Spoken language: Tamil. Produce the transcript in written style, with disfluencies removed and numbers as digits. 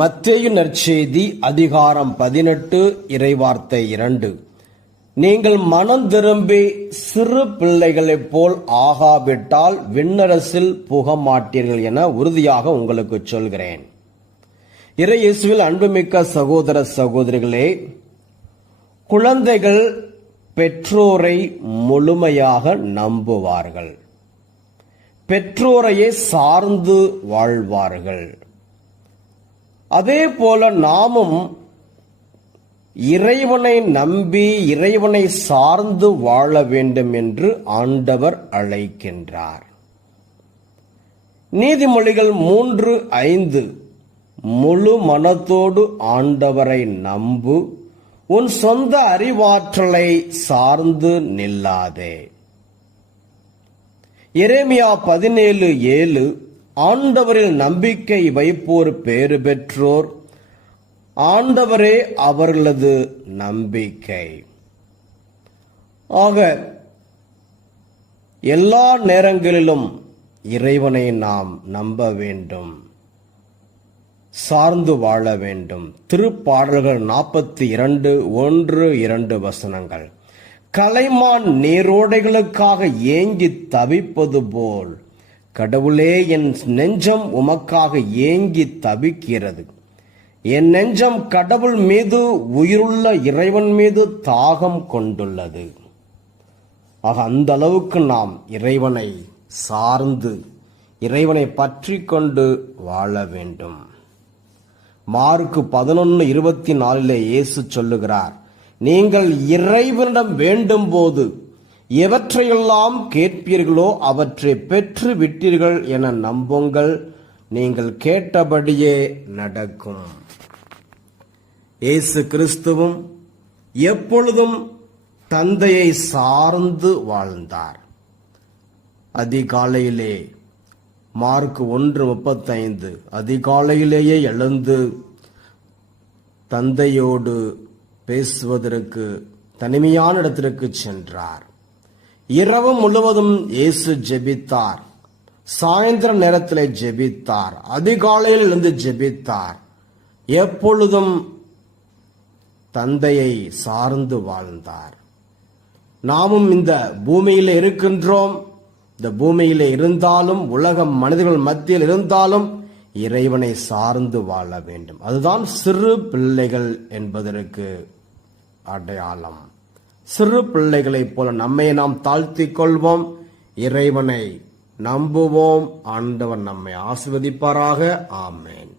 மத்தேயு நற்செய்தி அதிகாரம் 18 இறைவார்த்தை 2. நீங்கள் மனம் திரும்பி சிறு பிள்ளைகளைப் போல் ஆகாவிட்டால் விண்ணரசில் புக மாட்டீர்கள் என உறுதியாக உங்களுக்கு சொல்கிறேன். இறை இயேசுவில் அன்புமிக்க சகோதர சகோதரிகளே, குழந்தைகள் பெற்றோரை முழுமையாக நம்புவார்கள், பெற்றோரையே சார்ந்து வாழ்வார்கள். அதே போல நாமும் இறைவனை நம்பி இறைவனை சார்ந்து வாழ வேண்டும் என்று ஆண்டவர் அழைக்கின்றார். நீதிமொழிகள் 3:5 முழு மனத்தோடு ஆண்டவரை நம்பு, உன் சொந்த அறிவாற்றலை சார்ந்து நில்லாதே. எரேமியா 17:7 ஆண்டவரில் நம்பிக்கை வைப்போர் பேறு பெற்றோர், ஆண்டவரே அவர்களது நம்பிக்கை. ஆக எல்லா நேரங்களிலும் இறைவனை நாம் நம்ப வேண்டும், சார்ந்து வாழ வேண்டும். திருப்பாடல்கள் 42:1-2 வசனங்கள். கலைமான் நீரோடைகளுக்காக ஏங்கி தவிப்பது போல் கடவுளே, என் நெஞ்சம் உமக்காக ஏங்கி தவிக்கிறது. என் நெஞ்சம் கடவுள் மீது, உயிருள்ள இறைவன் மீது தாகம் கொண்டுள்ளது. ஆக அந்த அளவுக்கு நாம் இறைவனை சார்ந்து இறைவனை பற்றி கொண்டு வாழ வேண்டும். மார்க்கு 11:24 இயேசு சொல்லுகிறார், நீங்கள் இறைவனிடம் வேண்டும் போது எவற்றையெல்லாம் கேட்பீர்களோ அவற்றை பெற்று விட்டீர்கள் என நம்புங்கள், நீங்கள் கேட்டபடியே நடக்கும். இயேசு கிறிஸ்துவும் எப்பொழுதும் தந்தையை சார்ந்து வாழ்ந்தார். அதிகாலையிலே மார்க்கு 1:35 அதிகாலையிலேயே எழுந்து தந்தையோடு பேசுவதற்கு தனிமையான இடத்திற்கு சென்றார். இரவு முழுவதும் இயேசு ஜெபித்தார். சாயந்தர நேரத்தில் ஜெபித்தார். அதிகாலையில் இருந்து ஜெபித்தார். எப்பொழுதும் தந்தையை சார்ந்து வாழ்ந்தார். நாமும் இந்த பூமியில இருக்கின்றோம். இந்த பூமியில இருந்தாலும், உலகம் மனிதர்கள் மத்தியில் இருந்தாலும் இறைவனை சார்ந்து வாழ வேண்டும். அதுதான் சிறு பிள்ளைகள் என்பதற்கு அடையாளம். சிறு பிள்ளைகளைப் போல நம்மை நாம் தாழ்த்திக் கொள்வோம், இறைவனை நம்புவோம். ஆண்டவர் நம்மை ஆசீர்வதிப்பாராக. ஆமென்.